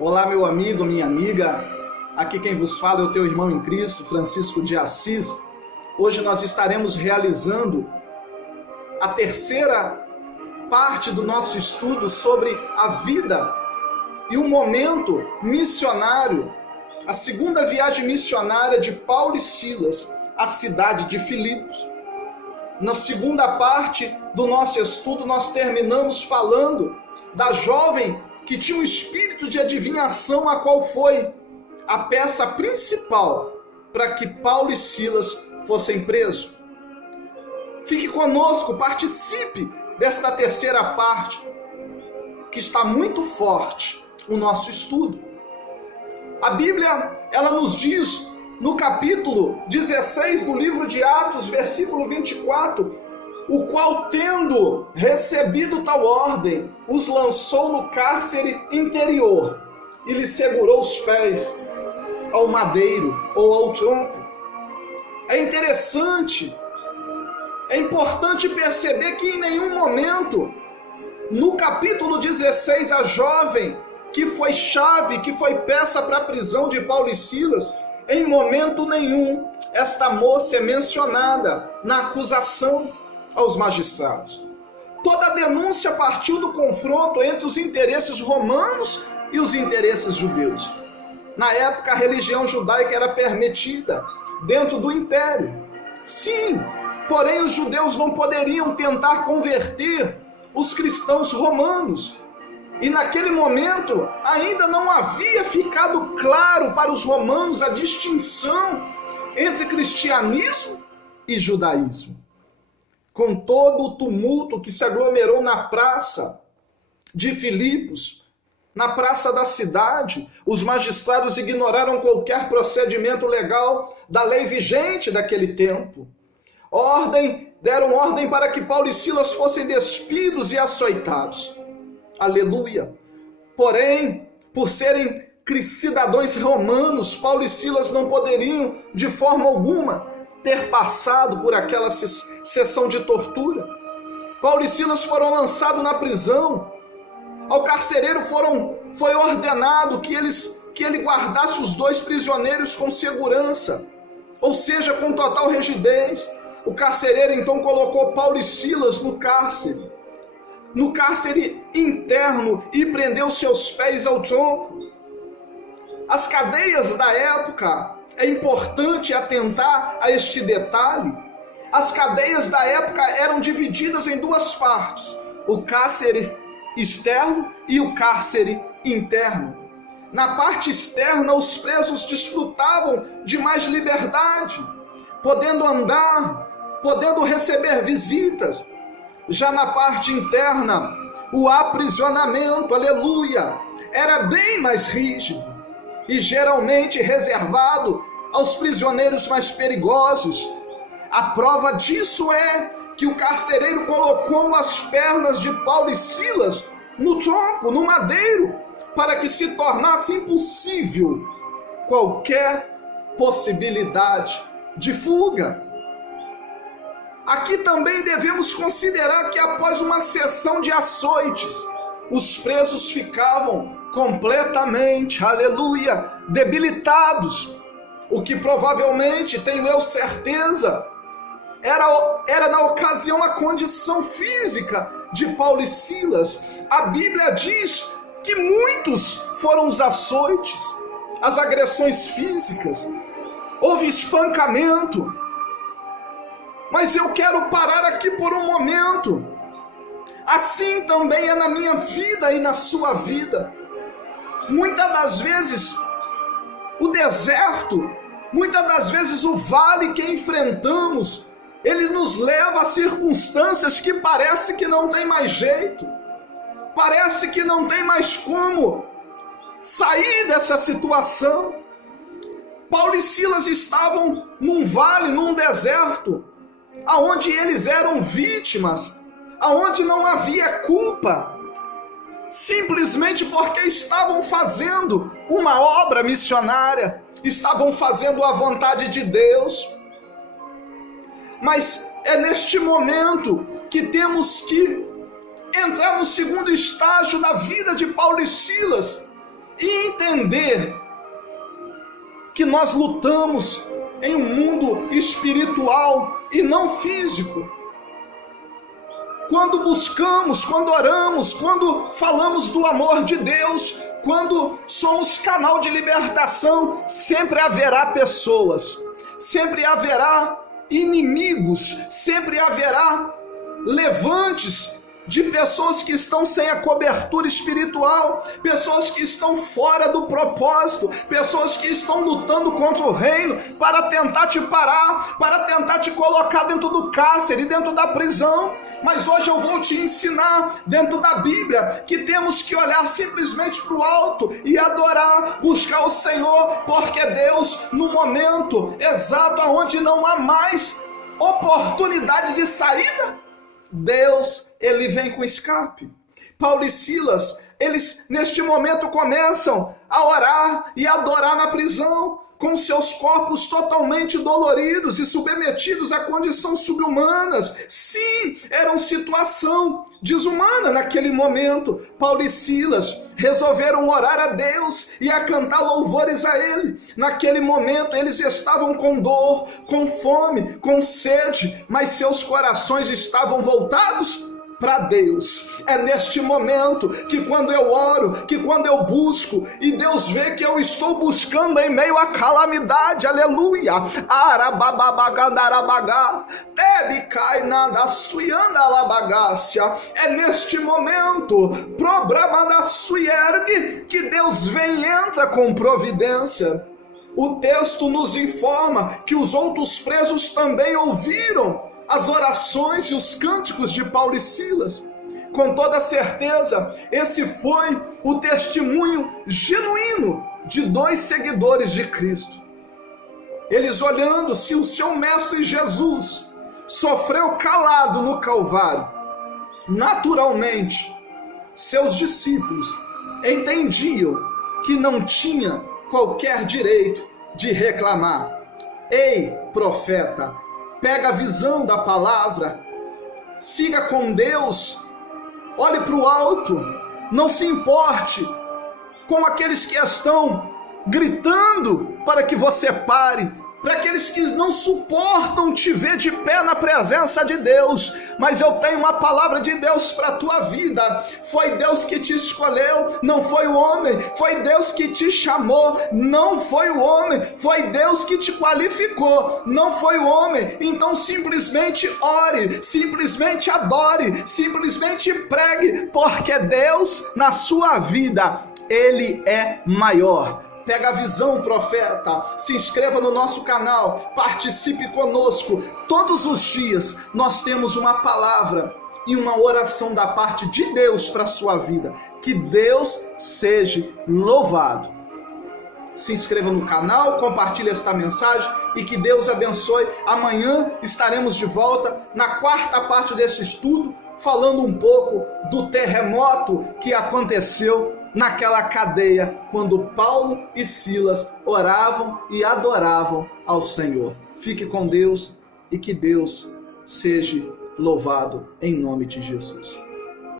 Olá, meu amigo, minha amiga. Aqui quem vos fala é o teu irmão em Cristo, Francisco de Assis. Hoje nós estaremos realizando a terceira parte do nosso estudo sobre a vida e o momento missionário, a segunda viagem missionária de Paulo e Silas à cidade de Filipos. Na segunda parte do nosso estudo, nós terminamos falando da jovem que tinha um espírito de adivinhação, a qual foi a peça principal para que Paulo e Silas fossem presos. Fique conosco, participe desta terceira parte, que está muito forte o nosso estudo. A Bíblia, ela nos diz no capítulo 16 do livro de Atos, versículo 24, o qual, tendo recebido tal ordem, os lançou no cárcere interior e lhe segurou os pés ao madeiro ou ao tronco. É interessante, é importante perceber que em nenhum momento, no capítulo 16, a jovem que foi chave, que foi peça para a prisão de Paulo e Silas, em momento nenhum esta moça é mencionada na acusação aos magistrados. Toda a denúncia partiu do confronto entre os interesses romanos e os interesses judeus. Na época, a religião judaica era permitida dentro do império. Sim, porém os judeus não poderiam tentar converter os cristãos romanos. E naquele momento ainda não havia ficado claro para os romanos a distinção entre cristianismo e judaísmo. Com todo o tumulto que se aglomerou na praça de Filipos, na praça da cidade, os magistrados ignoraram qualquer procedimento legal da lei vigente daquele tempo. Deram ordem para que Paulo e Silas fossem despidos e açoitados. Aleluia! Porém, por serem cidadãos romanos, Paulo e Silas não poderiam, de forma alguma, ter passado por aquela sessão de tortura. Paulo e Silas foram lançados na prisão. Ao carcereiro foi ordenado que ele guardasse os dois prisioneiros com segurança, ou seja, com total rigidez. O carcereiro então colocou Paulo e Silas no cárcere interno, e prendeu seus pés ao tronco. As cadeias da época, é importante atentar a este detalhe, as cadeias da época eram divididas em duas partes, o cárcere externo e o cárcere interno. Na parte externa, os presos desfrutavam de mais liberdade, podendo andar, podendo receber visitas. Já na parte interna, o aprisionamento, aleluia, era bem mais rígido e geralmente reservado aos prisioneiros mais perigosos. A prova disso é que o carcereiro colocou as pernas de Paulo e Silas no tronco, no madeiro, para que se tornasse impossível qualquer possibilidade de fuga. Aqui também devemos considerar que após uma sessão de açoites, os presos ficavam completamente, aleluia, debilitados, o que provavelmente, tenho eu certeza, era na ocasião a condição física de Paulo e Silas. A Bíblia diz que muitos foram os açoites, as agressões físicas, houve espancamento. Mas eu quero parar aqui por um momento. Assim também é na minha vida e na sua vida. Muitas das vezes o deserto, muitas das vezes o vale que enfrentamos, ele nos leva a circunstâncias que parece que não tem mais jeito. Parece que não tem mais como sair dessa situação. Paulo e Silas estavam num vale, num deserto, aonde eles eram vítimas, aonde não havia culpa, simplesmente porque estavam fazendo uma obra missionária, estavam fazendo a vontade de Deus. Mas é neste momento que temos que entrar no segundo estágio da vida de Paulo e Silas, e entender que nós lutamos em um mundo espiritual e não físico. Quando buscamos, quando oramos, quando falamos do amor de Deus, quando somos canal de libertação, sempre haverá pessoas, sempre haverá inimigos, sempre haverá levantes de pessoas que estão sem a cobertura espiritual, pessoas que estão fora do propósito, pessoas que estão lutando contra o reino para tentar te parar, para tentar te colocar dentro do cárcere, dentro da prisão. Mas hoje eu vou te ensinar, dentro da Bíblia, que temos que olhar simplesmente para o alto e adorar, buscar o Senhor, porque Deus, no momento exato onde não há mais oportunidade de saída, Deus, ele vem com escape. Paulo e Silas, eles neste momento começam a orar e adorar na prisão, com seus corpos totalmente doloridos e submetidos a condições subhumanas. Sim, era uma situação desumana naquele momento. Paulo e Silas resolveram orar a Deus e a cantar louvores a Ele. Naquele momento eles estavam com dor, com fome, com sede, mas seus corações estavam voltados para Deus. É neste momento que quando eu oro, que quando eu busco, e Deus vê que eu estou buscando em meio à calamidade, aleluia, é neste momento, que Deus vem e entra com providência. O texto nos informa que os outros presos também ouviram as orações e os cânticos de Paulo e Silas. Com toda certeza, esse foi o testemunho genuíno de dois seguidores de Cristo. Eles olhando se o seu mestre Jesus sofreu calado no Calvário, naturalmente, seus discípulos entendiam que não tinha qualquer direito de reclamar. Ei, profeta, pega a visão da palavra, siga com Deus, olhe para o alto, não se importe com aqueles que estão gritando para que você pare, para aqueles que não suportam te ver de pé na presença de Deus. Mas eu tenho uma palavra de Deus para a tua vida. Foi Deus que te escolheu, não foi o homem. Foi Deus que te chamou, não foi o homem. Foi Deus que te qualificou, não foi o homem. Então simplesmente ore, simplesmente adore, simplesmente pregue, porque Deus na sua vida, Ele é maior. Pega a visão, profeta, se inscreva no nosso canal, participe conosco. Todos os dias nós temos uma palavra e uma oração da parte de Deus para a sua vida. Que Deus seja louvado. Se inscreva no canal, compartilhe esta mensagem e que Deus abençoe. Amanhã estaremos de volta na quarta parte desse estudo, falando um pouco do terremoto que aconteceu naquela cadeia, quando Paulo e Silas oravam e adoravam ao Senhor. Fique com Deus e que Deus seja louvado em nome de Jesus.